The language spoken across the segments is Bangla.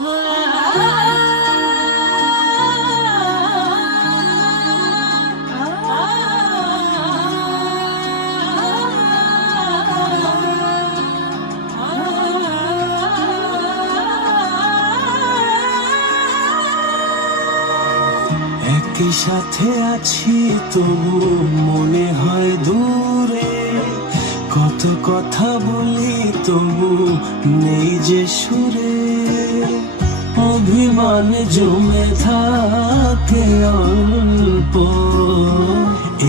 একই সাথে আছি তবু মনে হয় দূরে, কত কথা বলি তবু নেই যে সুরে, অভিমান জমে থাকে অল্প,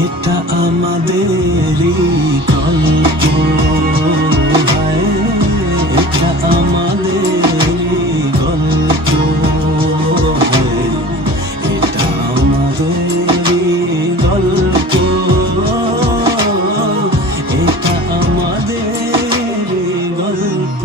এটা আমাদেরই গল্প, এটা আমাদেরই গল্প, এটা আমাদেরই গল্প, এটা আমাদেরই গল্প।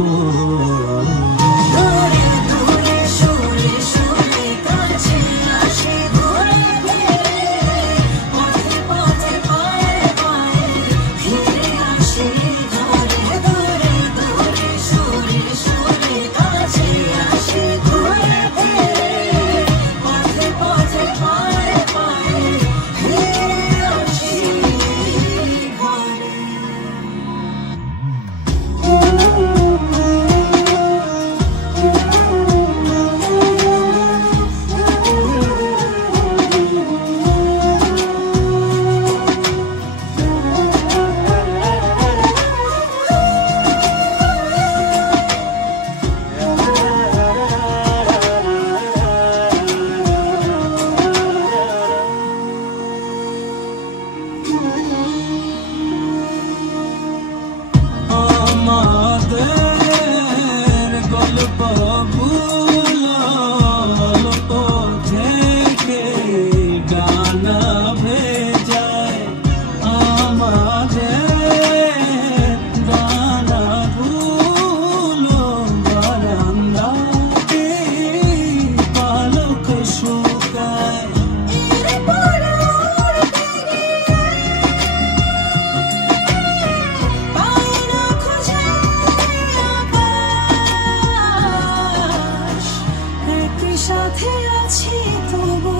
সাথে আছি তবু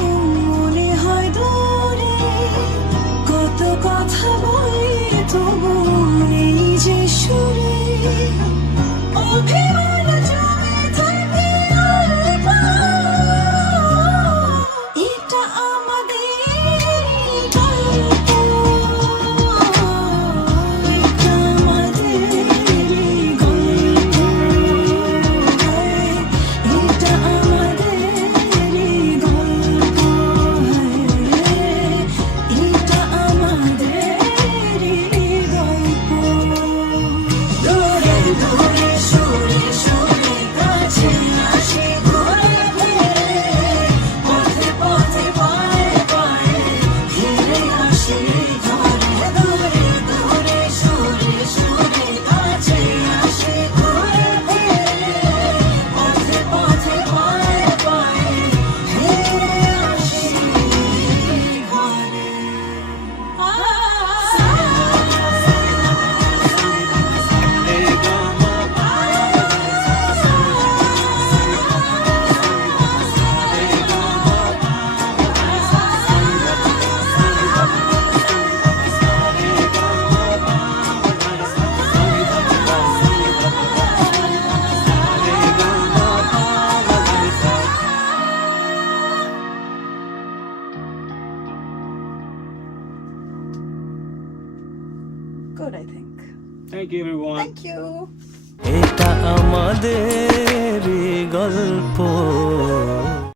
মনে হয় দূরে, কত কথা বলি তবু নেই যে সুরে, অভিমান জমে থাকে অল্প, এটা আমাদেরই গল্প, এটা আমাদেরই গল্প, এটা good, I think. Thank you, everyone. Thank you. এটা আমাদেরই গল্প।